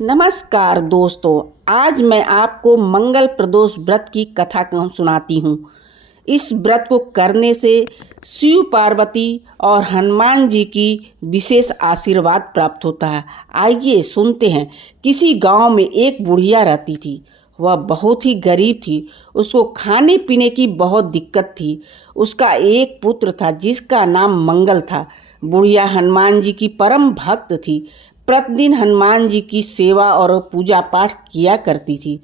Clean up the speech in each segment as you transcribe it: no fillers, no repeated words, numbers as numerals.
नमस्कार दोस्तों, आज मैं आपको मंगल प्रदोष व्रत की कथा सुनाती हूँ। इस व्रत को करने से शिव पार्वती और हनुमान जी की विशेष आशीर्वाद प्राप्त होता है। आइए सुनते हैं। किसी गांव में एक बुढ़िया रहती थी। वह बहुत ही गरीब थी। उसको खाने पीने की बहुत दिक्कत थी। उसका एक पुत्र था जिसका नाम मंगल था। बुढ़िया हनुमान जी की परम भक्त थी। प्रतिदिन हनुमान जी की सेवा और पूजा पाठ किया करती थी।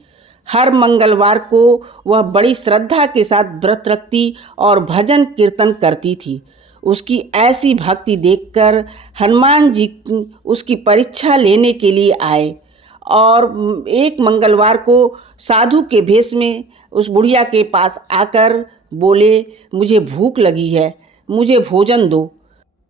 हर मंगलवार को वह बड़ी श्रद्धा के साथ व्रत रखती और भजन कीर्तन करती थी। उसकी ऐसी भक्ति देखकर हनुमान जी उसकी परीक्षा लेने के लिए आए और एक मंगलवार को साधु के भेष में उस बुढ़िया के पास आकर बोले, मुझे भूख लगी है, मुझे भोजन दो,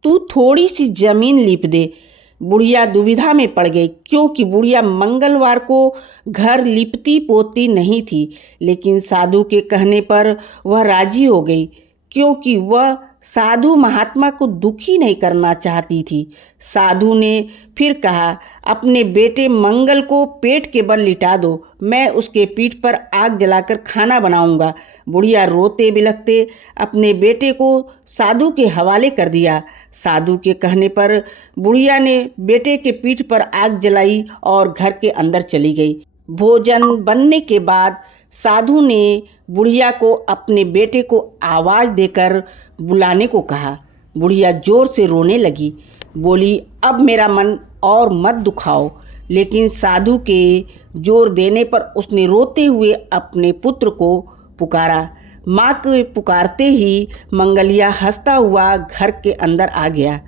तू थोड़ी सी जमीन लीप दे। बुढ़िया दुविधा में पड़ गई, क्योंकि बुढ़िया मंगलवार को घर लिपती पोती नहीं थी। लेकिन साधु के कहने पर वह राजी हो गई, क्योंकि वह साधु महात्मा को दुखी नहीं करना चाहती थी। साधु ने फिर कहा, अपने बेटे मंगल को पेट के बल लिटा दो, मैं उसके पीठ पर आग जलाकर खाना बनाऊंगा। बुढ़िया रोते बिलखते अपने बेटे को साधु के हवाले कर दिया। साधु के कहने पर बुढ़िया ने बेटे के पीठ पर आग जलाई और घर के अंदर चली गई। भोजन बनने के बाद साधु ने बुढ़िया को अपने बेटे को आवाज़ देकर बुलाने को कहा। बुढ़िया जोर से रोने लगी, बोली, अब मेरा मन और मत दुखाओ। लेकिन साधु के जोर देने पर उसने रोते हुए अपने पुत्र को पुकारा। माँ के पुकारते ही मंगलिया हंसता हुआ घर के अंदर आ गया।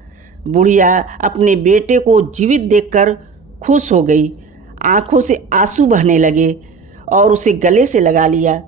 बुढ़िया अपने बेटे को जीवित देखकर खुश हो गई। आंखों से आंसू बहने लगे और उसे गले से लगा लिया।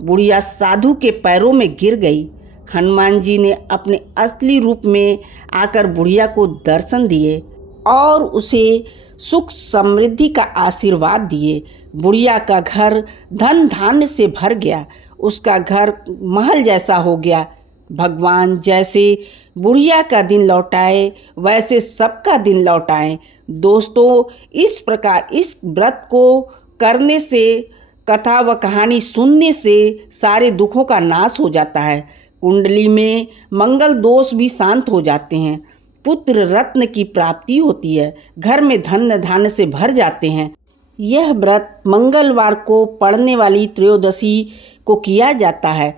बुढ़िया साधु के पैरों में गिर गई। हनुमान जी ने अपने असली रूप में आकर बुढ़िया को दर्शन दिए और उसे सुख समृद्धि का आशीर्वाद दिए। बुढ़िया का घर धन धान्य से भर गया। उसका घर महल जैसा हो गया। भगवान जैसे बुढ़िया का दिन लौटाए, वैसे सबका दिन लौटाएं। दोस्तों, इस प्रकार इस व्रत को करने से, कथा व कहानी सुनने से सारे दुखों का नाश हो जाता है। कुंडली में मंगल दोष भी शांत हो जाते हैं। पुत्र रत्न की प्राप्ति होती है। घर में धन धान्य से भर जाते हैं। यह व्रत मंगलवार को पड़ने वाली त्रयोदशी को किया जाता है,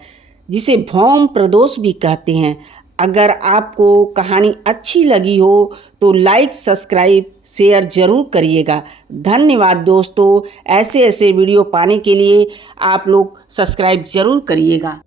जिसे भौम प्रदोष भी कहते हैं। अगर आपको कहानी अच्छी लगी हो तो लाइक, सब्सक्राइब, शेयर ज़रूर करिएगा। धन्यवाद दोस्तों। ऐसे वीडियो पाने के लिए आप लोग सब्सक्राइब ज़रूर करिएगा।